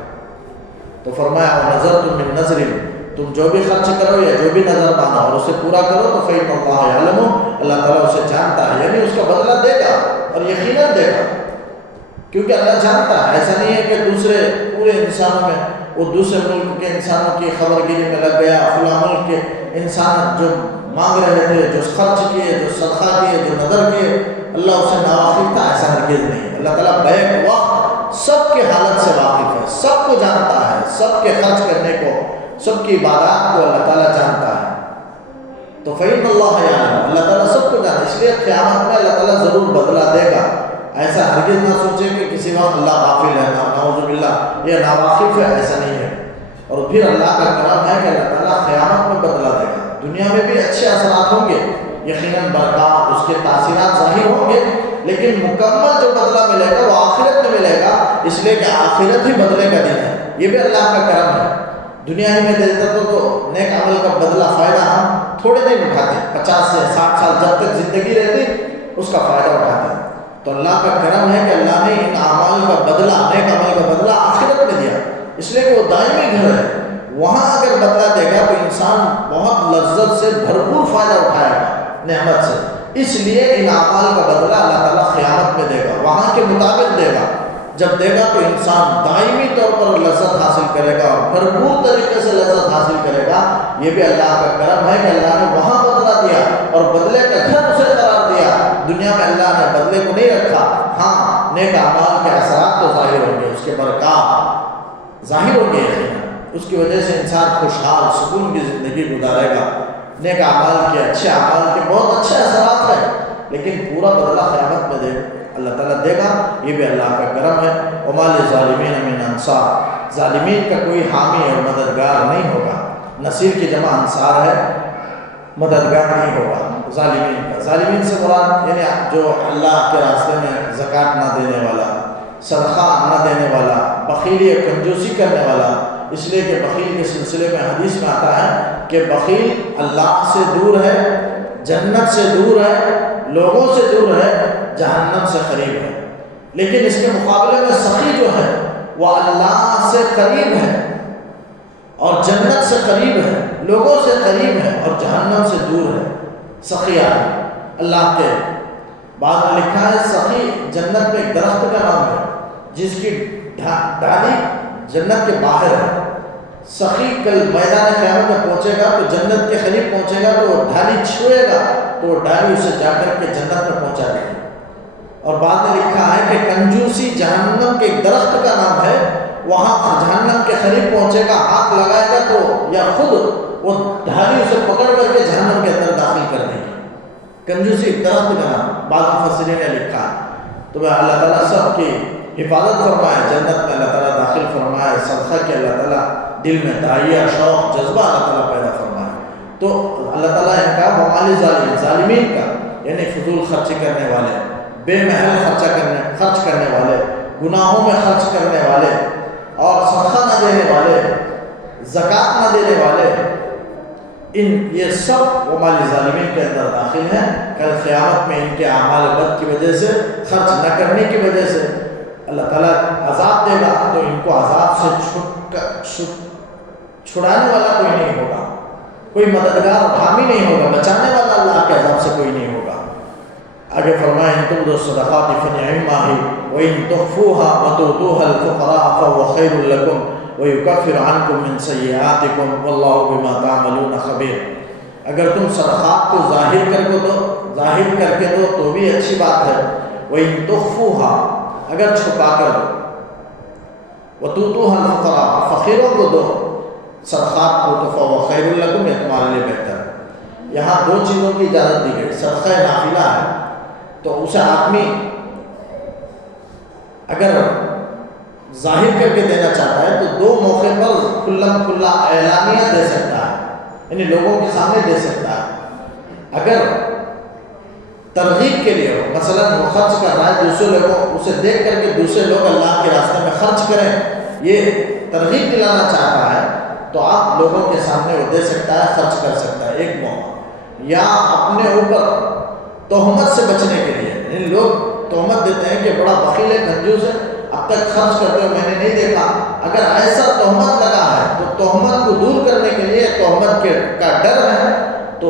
تو فرمایا وَنَظَرْتُم مِّن نَظْرٍ، تم جو بھی خرچ کرو یا جو بھی نظر مانا اور اسے پورا کرو تو فَإِنَّ اللَّهَ يَعْلَمُ، اللہ تعالیٰ اسے جانتا ہے، یعنی اس کا بدلہ دے گا، اور یقیناً دے گا، کیونکہ اللہ جانتا ہے۔ ایسا نہیں ہے کہ دوسرے پورے انسانوں میں، وہ دوسرے ملک کے انسانوں کی خبر گیری میں لگ گیا، فلاں ملک کے انسان جو مانگ رہے تھے، جو خرچ کیے، جو صدقہ کیے، جو نظر کیے، اللہ اسے ناواقف تھا، ایسا ہرگز نہیں ہے۔ اللہ تعالیٰ بیک وقت سب کے حالت سے واقف ہے، سب کو جانتا ہے، سب کے خرچ کرنے کو، سب کی عبادات کو اللہ تعالیٰ جانتا ہے۔ تو فَإِنَّ اللَّهَ يَعْلَمُ، اللہ تعالیٰ سب کو جانتا ہے، اس لیے قیامت میں اللہ تعالیٰ ضرور بدلہ دے گا۔ ایسا ہرگز نہ سوچے کہ کسی وقت اللہ غافل ہے، نعوذ باللہ، یہ ناواقف ہے، ایسا نہیں ہے۔ اور پھر اللہ کا کرم ہے کہ اللہ تعالیٰ قیامت میں بدلہ دے گا۔ دنیا میں بھی اچھے اثرات ہوں گے، یقیناً برکات، اس کے تاثیرات ظاہر ہوں گے، لیکن مکمل جو بدلہ ملے گا وہ آخرت میں ملے گا، اس لیے کہ آخرت ہی بدلے کا دن ہے۔ یہ بھی اللہ کا کرم ہے۔ دنیا ہی میں دیتا تو نیک عمل کا بدلہ، فائدہ ہم تھوڑے دن اٹھاتے، 50 سے 60 سال جب تک زندگی رہتی اس کا فائدہ اٹھاتے۔ تو اللہ کا کرم ہے کہ اللہ نے ان اعمال کا بدلہ، نیک عمل کا بدلہ آخرت میں دیا، اس لیے کہ وہ دائمی گھر ہے، وہاں اگر بدلہ دے گا تو انسان بہت لذت سے بھرپور فائدہ اٹھائے گا نعمت سے، اس لیے ان اعمال کا بدلہ اللہ تعالیٰ قیامت میں دے گا، وہاں کے مطابق دے گا۔ جب دے گا تو انسان دائمی طور پر لذت حاصل کرے گا، اور بھرپور طریقے سے لذت حاصل کرے گا۔ یہ بھی اللہ کا کرم ہے کہ اللہ نے وہاں بدلہ دیا اور بدلے کا گھر اسے قرار دیا۔ دنیا میں اللہ نے بدلے کو نہیں رکھا، ہاں نیک اعمال کے اثرات تو ظاہر ہوں گے، اس کے برکات ظاہر ہوں گے، اس کی وجہ سے انسان خوشحال سکون کی زندگی گزارے گا۔ نیک اعمال کے، اچھے اعمال کے بہت اچھے اثرات ہیں، لیکن پورا بدلہ قیامت میں دے اللہ تعالیٰ دے گا، یہ بھی اللہ کا کرم ہے۔ وَمَا لِلظَّالِمِينَ مِنْ أَنصَارٍ، ظالمین کا کوئی حامی اور مددگار نہیں ہوگا۔ نصیر کی جمع انصار ہے، مددگار نہیں ہوگا ظالمین کا۔ ظالمین سے مراد یعنی جو اللہ کے راستے میں زکوٰۃ نہ دینے والا، صدقہ نہ دینے والا، بخیلی اور کنجوسی کرنے والا، اس لیے کہ بخیل کے سلسلے میں حدیث میں آتا ہے کہ بخیل اللہ سے دور ہے، جنت سے دور ہے، لوگوں سے دور ہے، جہنم سے قریب ہے۔ لیکن اس کے مقابلے میں سخی جو ہے وہ اللہ سے قریب ہے اور جنت سے قریب ہے، لوگوں سے قریب ہے اور جہنم سے دور ہے۔ سخی آدمی اللہ کے، بعد میں لکھا ہے سخی جنت میں ایک درخت کا نام ہے جس کی ڈالی جنت کے باہر ہے۔ سخی کل میدان قیامت میں پہنچے گا تو جنت کے قریب پہنچے گا تو وہ ڈالی چھوئے گا تو وہ ڈالی اسے جا کر کے جنت میں پہنچا دے گی۔ اور بعد میں لکھا ہے کہ کنجوسی جہنم کے ایک درخت کا نام ہے، وہاں جہنم کے قریب پہنچے گا، ہاتھ لگائے گا تو یا خود وہ ڈھالی اسے پکڑ کر کے جہنم کے اندر داخل کر دے گی۔ کنجوسی ایک درخت کا نام بعض مفسرین نے لکھا ہے۔ تو اللہ تعالیٰ سب کی حفاظت فرمائے، جنت میں اللہ تعالیٰ داخل فرمائے، صدقہ کے اللہ تعالیٰ دل میں داعیہ، شوق، جذبہ اللہ تعالیٰ پیدا فرمائے۔ تو اللہ تعالیٰ ان کا ومال ظالمین کا یعنی فضول خرچ کرنے والے، بے محل خرچ کرنے والے، گناہوں میں خرچ کرنے والے اور صدقہ نہ دینے والے، زکوٰۃ نہ دینے والے، یہ سب ومال ظالمین کے اندر داخل ہیں۔ کل قیامت میں ان کے اعمال بد کی وجہ سے، خرچ نہ کرنے کی وجہ سے، اللہ تعالیٰ عذاب دے گا تو ان کو عذاب سے چھڑانے والا کوئی نہیں ہوگا، کوئی مددگار اور حامی نہیں ہوگا، بچانے والا اللہ کے عذاب سے کوئی نہیں ہوگا۔ آگے فرمائیں ان تبدوا الصدقات فنعما ہی وان تخفوها وتؤتوها الفقراء فهو خير لكم ويكفر عنكم من سيئاتكم والله بما تعملون خبير۔ اگر تم صدقات کو ظاہر کر کے دو تو بھی اچھی بات ہے، وان تخفوها اگر چھپا کر دو، وتؤتوها الفقراء فقیروں کو دو صدقات کو تو فهو خير لكم، یہ تمہارے لیے بہتر ہے۔ یہاں دو چیزوں کی اجازت دی گئی، صدقہ نافلہ ہے تو اسے آدمی اگر ظاہر کر کے دینا چاہتا ہے تو دو موقع پر کھلم کھلا اعلانیہ دے سکتا ہے، یعنی لوگوں کے سامنے دے سکتا ہے۔ اگر ترغیب کے لیے ہو، مثلا وہ خرچ کر رہا ہے، دوسرے لوگوں اسے دیکھ کر کے دوسرے لوگ اللہ کے راستے میں خرچ کریں، یہ ترغیب دلانا چاہتا ہے تو آپ لوگوں کے سامنے وہ دے سکتا ہے، خرچ کر سکتا ہے ایک موقع۔ یا اپنے اوپر تہمت سے بچنے کے لیے، یعنی لوگ تہمت دیتے ہیں کہ بڑا بخیل ہے، کنجوس ہے، اب تک خرچ کرتے ہوئے میں نے نہیں دیکھا، اگر ایسا تہمت لگا ہے تو تہمت کو دور کرنے کے لیے، تہمت کا ڈر ہے تو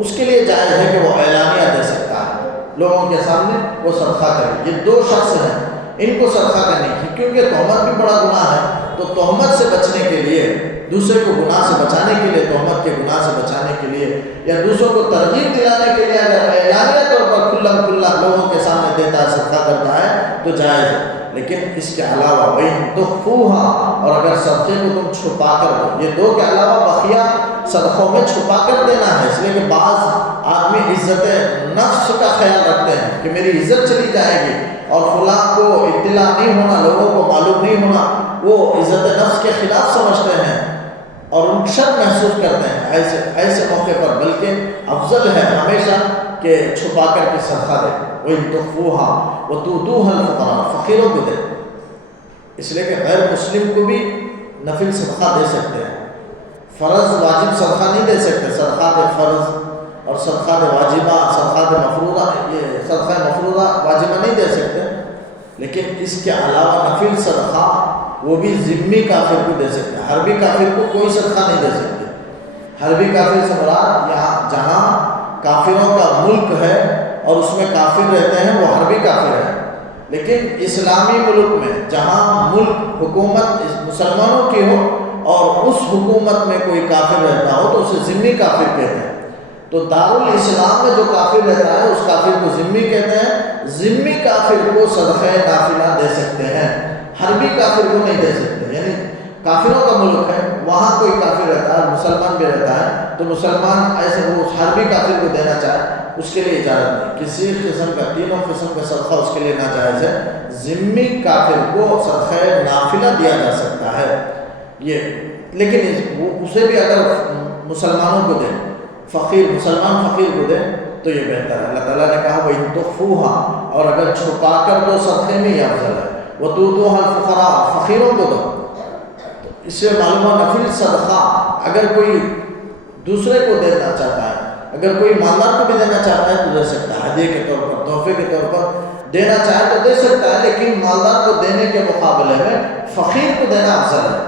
اس کے لیے جائز ہے کہ وہ اعلانیہ دے سکتا ہے لوگوں کے سامنے، وہ صدقہ کرے۔ یہ دو شخص ہیں، ان کو صدقہ کرنے کی، کیونکہ تہمت بھی بڑا گناہ ہے، تو تہمت سے بچنے کے لیے، دوسرے کو گناہ سے بچانے کے لیے، تہمت کے گناہ سے بچانے کے لیے، یا دوسروں کو ترغیب دلانے کے لیے اگر اعلانیہ طور پر کھلم کھلا لوگوں کے سامنے دیتا ہے، صدقہ کرتا ہے تو جائز ہے۔ لیکن اس کے علاوہ وَإِن تُخْفُوهَا، اور اگر صدقے کو تم چھپا کر دو، یہ دو کے علاوہ بقیہ صدقوں میں چھپا کر دینا ہے، اس لیے کہ بعض آدمی عزت نفس کا خیال رکھتے ہیں کہ میری عزت چلی جائے گی اور فلاں کو اطلاع نہیں ہونا، لوگوں کو معلوم نہیں ہونا، وہ عزت نفس کے خلاف سمجھتے ہیں اور ان شرم محسوس کرتے ہیں ایسے موقع پر، بلکہ افضل ہے ہمیشہ کہ چھپا کر کے صدقہ دے۔ وَإِن تُخْفُوهَا وَتُؤْتُوهَا الْفُقَرَاءَ، فقیروں کو دے، اس لیے کہ غیر مسلم کو بھی نفل صدقہ دے سکتے ہیں، فرض واجب صدقہ نہیں دے سکتے، صدقات فرض اور صدقات واجبہ، صدقات مفروضہ، یہ صدقہ مفروضہ واجبہ نہیں دے سکتے، لیکن اس کے علاوہ نفل صدقہ وہ بھی ذمی کافر کو دے سکتے ہیں۔ حربی کافر کو کوئی صدقہ نہیں دے سکتے۔ حربی کافر سے مراد یہاں جہاں کافروں کا ملک ہے اور اس میں کافر رہتے ہیں وہ حربی کافر ہیں، لیکن اسلامی ملک میں جہاں ملک حکومت مسلمانوں کی ہو اور اس حکومت میں کوئی کافر رہتا ہو تو اسے ذمی کافر کہتے ہیں۔ تو دارالاسلام میں جو کافر رہتا ہے اس کافر کو ذمی کہتے ہیں، ذمی کافر کو صدقہ نافلہ دے سکتے ہیں، حربی کافر کو نہیں دے سکتے۔ یعنی کافروں کا ملک ہے، وہاں کوئی کافر رہتا ہے، مسلمان بھی رہتا ہے، تو مسلمان ایسے وہ حربی کافر کو دینا چاہے اس کے لیے اجازت نہیں، کسی قسم کا، تینوں قسم کا صدقہ اس کے لیے ناجائز ہے۔ ذمی کافر کو صدقہ نافلہ دیا جا سکتا ہے یہ، لیکن اسے بھی اگر مسلمانوں کو دیں، مسلمان فقیر کو دیں تو یہ بہتر ہے۔ اللہ تعالیٰ نے کہا وَإِن تُخْفُوهَا، اور اگر چھپا کر دو صدقے میں یہ افضل ہے، وَتُؤْتُوهَا الْفُقَرَاءَ، فقیروں کو دو۔ تو اس سے معلوم ہوا نفل صدقہ اگر کوئی دوسرے کو دینا چاہتا ہے، اگر کوئی مالدار کو بھی دینا چاہتا ہے تو دے سکتا ہے، ہدیے کے طور پر، تحفے کے طور پر دینا چاہے تو دے سکتا ہے، لیکن مالدار کو دینے کے مقابلے میں فقیر کو دینا افضل ہے۔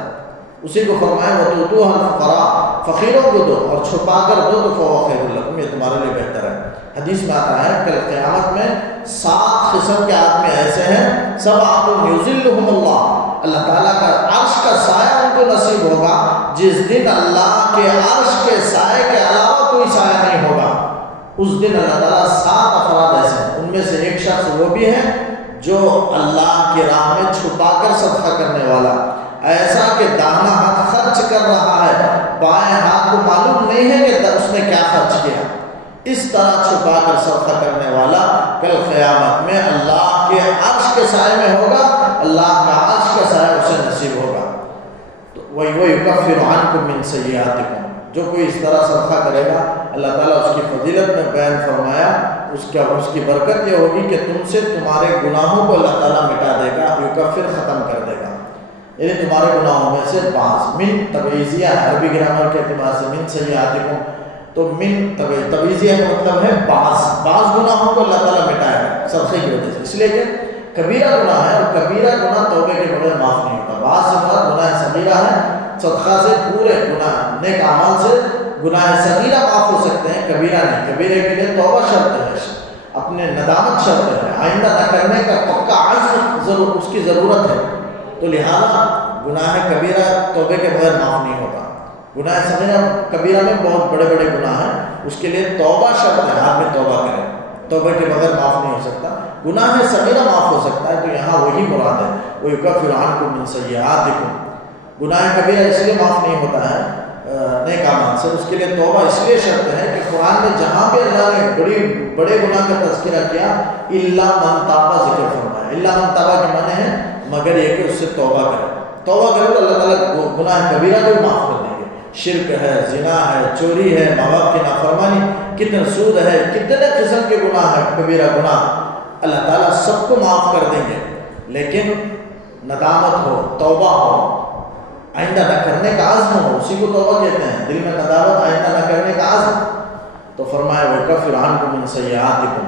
اسی کو فرمایا وَتُؤْتُوهَا الْفُقَرَاءَ، فقیروں کو دو اور چھپا کر دو تو فَهُوَ خَيْرٌ لَكُمْ، یہ تمہارے لیے بہتر ہے۔ حدیث میں آتا ہے کل قیامت میں 7 قسم کے آدمی ایسے ہیں، سَبْعَةٌ يُظِلُّهُمُ اللَّهُ، اللہ تعالیٰ کا عرش کا سایہ ان کو نصیب ہوگا جس دن اللہ کے عرش کے سائے کے علاوہ کوئی سایہ نہیں ہوگا۔ اس دن اللہ تعالیٰ 7 افراد ایسے ہیں، ان میں سے ایک شخص وہ بھی ہے جو اللہ کی راہ میں چھپا کر صدقہ کرنے والا، ایسا کہ داہنا ہاتھ خرچ کر رہا ہے، بائیں ہاتھ کو معلوم نہیں ہے کہ اس نے کیا خرچ کیا، اس طرح چھپا کر صدقہ کرنے والا کل قیامت میں اللہ کے عرش کے سائے میں ہوگا، اللہ کا عرش کا سایہ اسے نصیب ہوگا۔ تو وَيُكَفِّرُ عَنْكُم مِّن سَيِّئَاتِكُم، جو کوئی اس طرح صدقہ کرے گا اللہ تعالیٰ اس کی فضیلت میں بیان فرمایا، اس کی برکت یہ ہوگی کہ تم سے تمہارے گناہوں کو اللہ تعالیٰ مٹا دے گا، یکفر ختم کر دے گا، یعنی تمہارے گناہوں میں سے بعض، من تبعیضیہ عربی گرامر کے اعتبار سے من سیئاتکم، تو من تبعیضیہ کا مطلب ہے بعض گناہوں کو اللہ تعالیٰ مٹائے گا صدقے کی وجہ سے، اس لیے کہ کبیرہ گناہ ہے، اور کبیرہ گناہ توبے کے بغیر معاف نہیں ہوتا۔ بعض سے مراد گناہ صغیرہ ہے، صدقہ سے پورے گناہ نیک اعمال سے گناہ صغیرہ معاف ہو سکتے ہیں، کبیرہ نہیں۔ کبیرے کے لیے توبہ شرط ہے، اپنے ندامت شرط ہے، آئندہ نہ کرنے کا پکا عزم اس کی ضرورت ہے۔ تو لہٰذا گناہ کبیرہ توبے کے بغیر معاف نہیں ہوتا۔ گناہ صغیرہ کبیرہ میں بہت بڑے بڑے گناہ ہیں، اس کے لیے توبہ شرط ہے، آدمی توبہ کرے، توبے کے بغیر معاف نہیں ہو سکتا۔ گناہ صغیرہ معاف ہو سکتا ہے، تو یہاں وہی مراد ہے، وَيُكَفِّرُ عَنْكُم مِّن سَيِّئَاتِكُم۔ گناہ کبیرہ اس لیے معاف نہیں ہوتا ہے نیک اعمال سے، اس کے لیے توبہ اس لیے شرط ہے کہ قرآن میں جہاں بھی اللہ نے بڑے گناہ کا تذکرہ کیا، الا من تاب ذکر فرمایا۔ الا من تاب کے معنی ہے مگر یہ کہ اس سے توبہ کرے، توبہ کرے تو اللہ تعالیٰ گناہ کبیرہ کو بھی معاف کر دیں گے۔ شرک ہے، زنا ہے، چوری ہے، ماں باپ کی نافرمانی، کتنے سود ہے، کتنے قسم کے گناہ ہے، کبیرہ گناہ، اللہ تعالیٰ سب کو معاف کر دیں گے، لیکن ندامت ہو، توبہ ہو، آئندہ نہ کرنے کا عزم ہو، اسی کو توبہ کہتے ہیں، دل میں ندامت، آئندہ نہ کرنے کا عزم۔ تو فرمایا وَيُكَفِّرُ عَنْكُم مِّن سَيِّئَاتِكُم،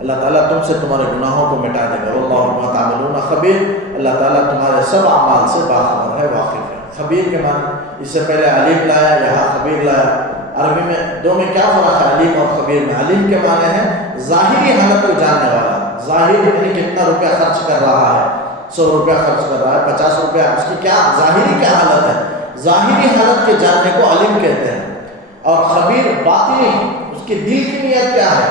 اللہ تعالیٰ تم سے تمہارے گناہوں کو مٹا دے گا۔ وَاللَّهُ بِمَا تَعْمَلُونَ خَبِيرٌ، اللہ تعالیٰ تمہارے سب اعمال سے باخبر ہے، واقف ہے۔ خبیر کے معنی اس سے پہلے علیم لایا، یہاں خبیر لایا۔ عربی میں دو میں کیا فرق ہے علیم اور خبیر میں؟ علیم کے معنی ہے ظاہری حالت کو جاننے والا، ظاہر یعنی کتنا روپیہ خرچ کر رہا ہے، 100 روپیہ خرچ کر رہا ہے، 50 روپیہ، اس کی کیا ظاہری کیا حالت ہے، ظاہری حالت کے جاننے کو علم کہتے ہیں۔ اور خبیر باطنی، اس کے دل کی نیت کیا ہے،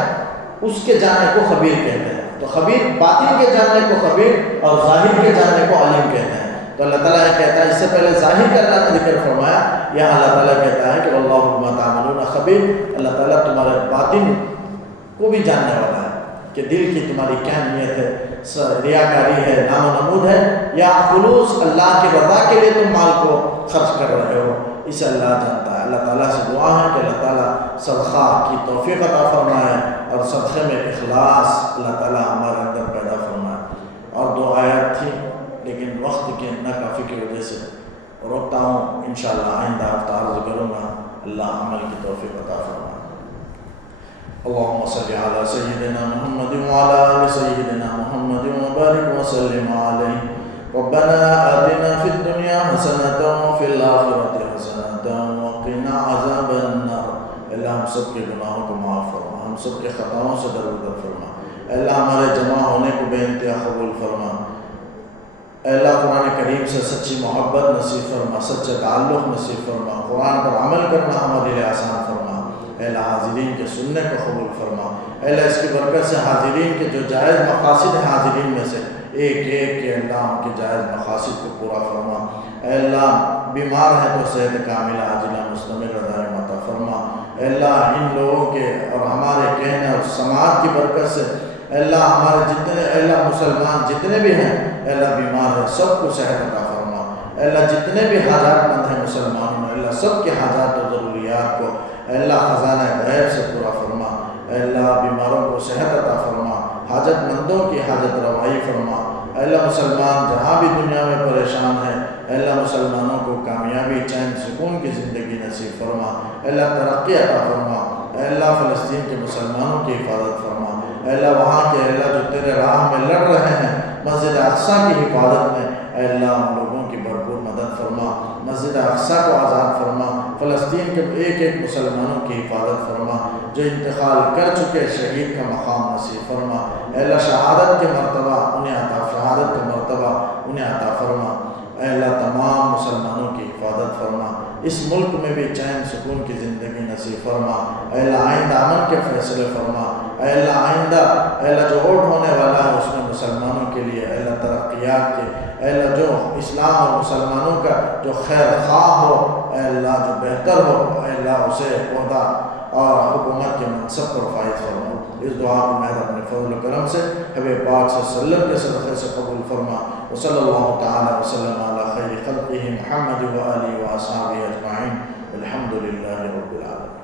اس کے جاننے کو خبیر کہتے ہیں۔ تو خبیر باطن کے جاننے کو خبیر اور ظاہر کے جاننے کو علم کہتے ہیں۔ تو اللہ تعالیٰ یہ کہتا ہے، اس سے پہلے ظاہر کا اللہ نے ذکر فرمایا، یہاں اللہ تعالیٰ کہتا ہے کہ واللہ بما تعملون خبیر، اللہ تعالیٰ تمہارے باطن کو بھی جاننے والا ہے کہ دل کی تمہاری کیا نیت ہے، ریاکاری ہے، نام و نمود ہے، یا خلوص اللہ کے رضا کے لیے تم مال کو خرچ کر رہے ہو، اسے اللہ جانتا ہے۔ اللہ تعالیٰ سے دعا ہے کہ اللہ تعالیٰ صدقہ کی توفیق عطا فرمائے، اور صدقے میں اخلاص اللہ تعالیٰ ہمارے اندر پیدا فرمائے۔ اور 2 آیات تھی، لیکن وقت کے ناکافی کی وجہ سے روکتا ہوں، انشاءاللہ آئندہ ہفتہ عرض کروں گا۔ اللہ عمل کی توفیق عطا فرمائے۔ اللهم صل على سيدنا محمد وعلى آل سيدنا محمد وبارك وسلم عليه۔ ربنا آتنا في الدنيا حسنة وفي الآخرة حسنة وقنا عذاب النار۔ اللہ ہم سب کے گناہوں کو معاف فرما، ہم سب کے خطاؤں سے درگزر فرما۔ اللہ ہمارے جمع ہونے کو بے انتہا قبول فرما۔ اللہ قرآن کریم سے سچی محبت نصیب فرما، سچا تعلق نصیب فرما، قرآن پر عمل کرنا ہمارے لیے آسان فرما۔ اللہ حاضرین کے سننے کو قبول فرما۔ اللہ اس کی برکت سے حاضرین کے جو جائز مقاصد ہیں، حاضرین میں سے ایک ایک کے اللہ ان کے جائز مقاصد کو پورا فرما۔ اللہ بیمار ہیں تو صحت کاملہ عاجلہ مستمر رضائم عطا فرما۔ اللہ ان لوگوں کے اور ہمارے کہنے اور سماعت کی برکت سے اللہ ہمارے جتنے اللہ مسلمان جتنے بھی ہیں اللہ بیمار ہیں، سب کو صحت عطا فرما۔ اللہ جتنے بھی حاجات مند ہیں مسلمانوں میں، اللہ سب کے حاجات و ضروریات کو اللہ خزانہ غیب سے پورا فرما۔ اللہ بیماروں کو صحت عطا فرما، حاجت مندوں کی حاجت روائی فرما۔ اللہ مسلمان جہاں بھی دنیا میں پریشان ہیں، اللہ مسلمانوں کو کامیابی، چین، سکون کی زندگی نصیب فرما۔ اللہ ترقی عطا فرما۔ اللہ فلسطین کے مسلمانوں کی حفاظت فرما۔ اللہ وہاں کے اللہ جو تیرے راہ میں لڑ رہے ہیں، مسجد اقصیٰ کی حفاظت میں اللہ ہم لوگوں کی بھرپور مدد فرما۔ مسجد اقصیٰ کو آزاد فرما۔ فلسطین کے ایک ایک مسلمانوں کی حفاظت فرما، جو انتقال کر چکے شہید کا مقام نصیب فرما۔ اللہ شہادت کے مرتبہ انہیں عطا، شہادت کا مرتبہ انہیں عطا فرما۔ اے اللہ تمام مسلمانوں کی حفاظت فرما۔ اس ملک میں بھی چین سکون کی زندگی نصیب فرما۔ اے اللہ آئندہ امن کے فیصلے فرما۔ اے اللہ آئندہ اے اللہ جو ووٹ ہونے والا ہے اس میں مسلمانوں کے لیے اے اللہ ترقیات کے، اے اللہ جو اسلام اور مسلمانوں کا جو خیر خواہ ہو، اے اللہ جو بہتر ہو، اے اللہ اسے عہدہ اور حکومت کے منصب پر فائز فرما۔ اس دعا کو میں اپنے فضل و کرم سے حبیب پاک صلی اللہ علیہ وسلم کے صدقے سے قبول فرما۔ وصلی اللہ تعالی وسلم علی خیر خلقہ محمد و آلہ و اصحابہ اجمعین، والحمد للہ رب العالمین۔